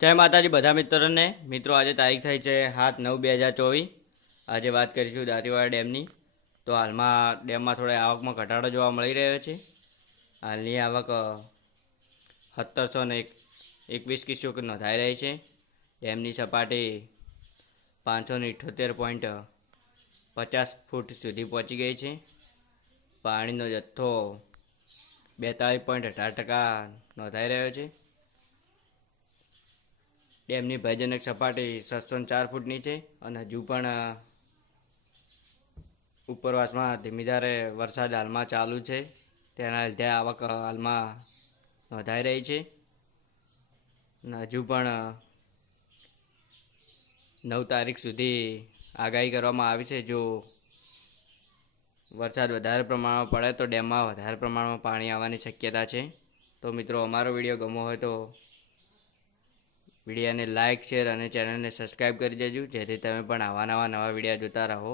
જય માતાજી બધા મિત્રોને. મિત્રો, આજે તારીખ થઈ છે સાત નવ બે હજાર ચોવીસ. આજે વાત કરીશું દાંતીવાડા ડેમની. તો હાલમાં ડેમમાં થોડા આવકમાં ઘટાડો જોવા મળી રહ્યો છે. હાલની આવક સત્તરસો ને એકવીસ ક્યુસેક નોંધાઈ રહી છે. ડેમની સપાટી પાંચસો ને ઇઠોતેર પોઈન્ટ પચાસ ફૂટ સુધી પહોંચી ગઈ છે. પાણીનો જથ્થો બેતાળીસ પોઈન્ટ અઢાર ટકા નોંધાઈ રહ્યો છે. ડેમની ભયજનક સપાટી સાતસો ચાર ફૂટની છે અને હજુ પણ ઉપરવાસમાં ધીમી ધારે વરસાદ હાલમાં ચાલુ છે. તેના લીધે આવક હાલમાં નોંધાઈ રહી છે. અને હજુ પણ નવ તારીખ સુધી આગાહી કરવામાં આવી છે. જો વરસાદ વધારે પ્રમાણમાં પડે તો ડેમમાં વધારે પ્રમાણમાં પાણી આવવાની શક્યતા છે. તો મિત્રો, અમારો વીડિયો ગમો હોય તો વિડીયોને લાઇક, શેર અને ચેનલને સબસ્ક્રાઈબ કરી દેજો, જેથી તમે પણ આવા નવા નવા વીડિયો જોતા રહો.